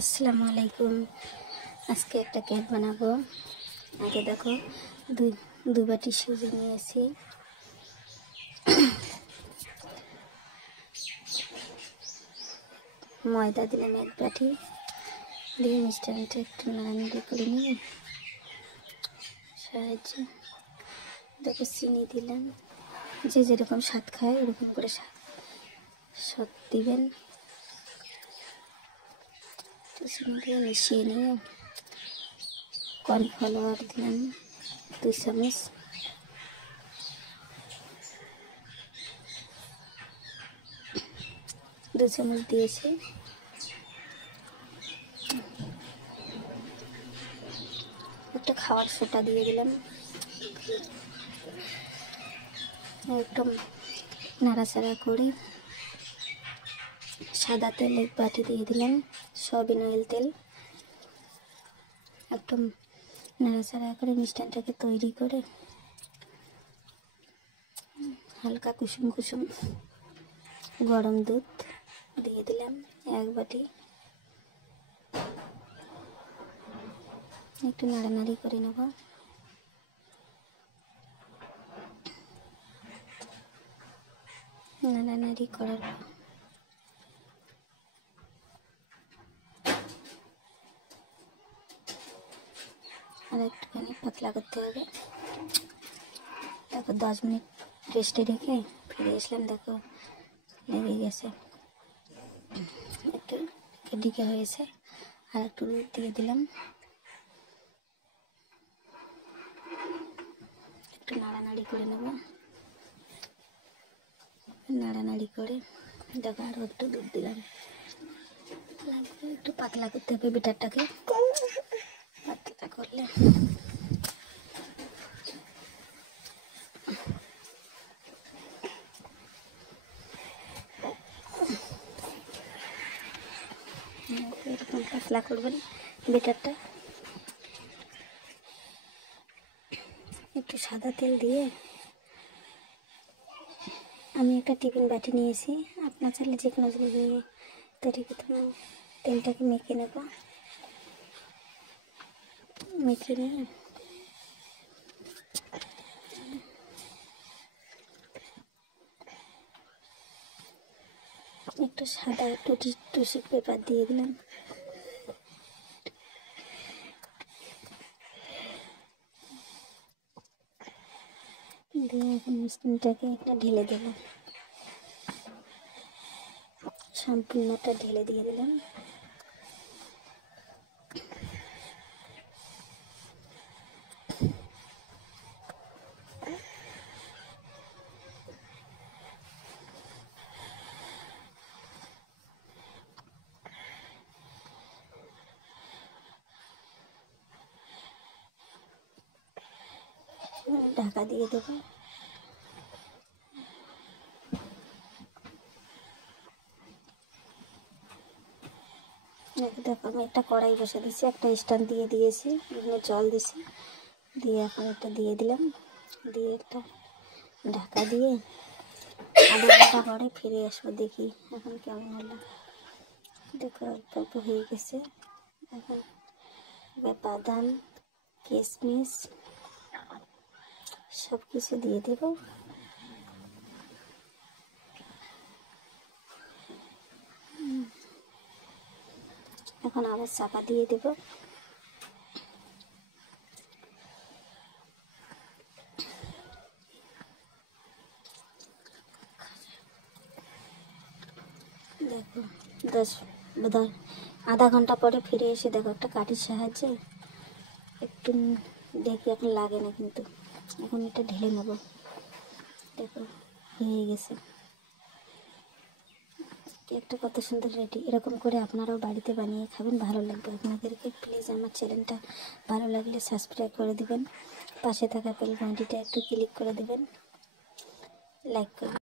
আসসালামু আলাইকুম। আজকে একটা কেক বানাবো। আগে দেখো দু বাটি সুজি নিয়েছি, ময়দা দিলাম 1 বাটি, দিয়ে মিষ্টানটা একটু নাড়ানাড়ি করে নিয়ে সাহায্যে দেখো চিনি দিলাম। যে যেরকম স্বাদ খায় ওরকম করে স্বাদ দিবেন। চিনি দিয়ে মিশিয়ে নিয়ে কর্নফ্লাওয়ার দিলাম 2 চামচ, দিয়েছি। একটা খাওয়ার সোটা দিয়ে দিলাম, একটু নাড়াচাড়া করে সাদা তেল 1 বাটি দিয়ে দিলাম, সয়াবিন অয়েল তেল। একটু নাড়াচাড়া করে মিষ্টানটাকে তৈরি করে হালকা কুসুম কুসুম গরম দুধ দিয়ে দিলাম 1 বাটি। একটু নাড়ানাড়ি করে নেব। নাড়ানাড়ি করার পর আর একটুখানি পাতলা করতে হবে। তারপর 10 মিনিট রেস্টে রেখে ফিরে আসলাম, দেখো লেগে গেছে, একটু ডিকে হয়েছে। আর একটু দুধ দিয়ে দিলাম, একটু নাড়ানাড়ি করে নেব। নাড়ানাড়ি করে দেখো আরও একটু দুধ দিলাম। একটু পাতলা করতে হবে বেটারটাকে, পাতলা করলে এরকম পাতলা করবেন বেটারটা। একটু সাদা তেল দিয়ে আমি একটা টিফিন বাটি নিয়েছি, আপনার চাইলে যে কোনো তৈরিতে তেলটাকে মেখে নেব। মেখে নিয়ে একটু সাদা টিস্যু পেপার দিয়ে দিলাম, দিয়ে এখন মিষ্টিটাকে একটা ঢেলে দেব। সম্পূর্ণটা ঢেলে দিয়ে দিলাম। ঢাকা দিয়ে দেবো। দেখো আমি একটা কড়াই বসে দিয়েছি, একটা স্ট্যান্ড দিয়ে দিয়েছি, এখানে জল দিয়েছি, দিয়ে এখন একটা দিয়ে দিলাম, দিয়ে একটা ঢাকা দিয়ে আধা ঘন্টা পরে ফিরে আসবো, দেখি এখন কেমন হলো। দেখো অল্প অল্প হয়ে গেছে। এখন বাদাম কিশমিশ সব কিছু দিয়ে দেবো। এখন আবার চাপা দিয়ে দেবো। দেখো আধা ঘন্টা পরে ফিরে এসে দেখো একটা কাঠির সাহায্যে একটু দেখি, এখন লাগে না কিন্তু। এখন এটা ঢেলে নেব। দেখো হয়ে গেছে কেকটা, কত সুন্দর রেডি। এরকম করে আপনারাও বাড়িতে বানিয়ে খাবেন, ভালো লাগবে আপনাদেরকে। প্লিজ আমার চ্যানেলটা ভালো লাগলে সাবস্ক্রাইব করে দিবেন, পাশে থাকা বেল ঘন্টিটা একটু ক্লিক করে দিবেন, লাইক করবেন।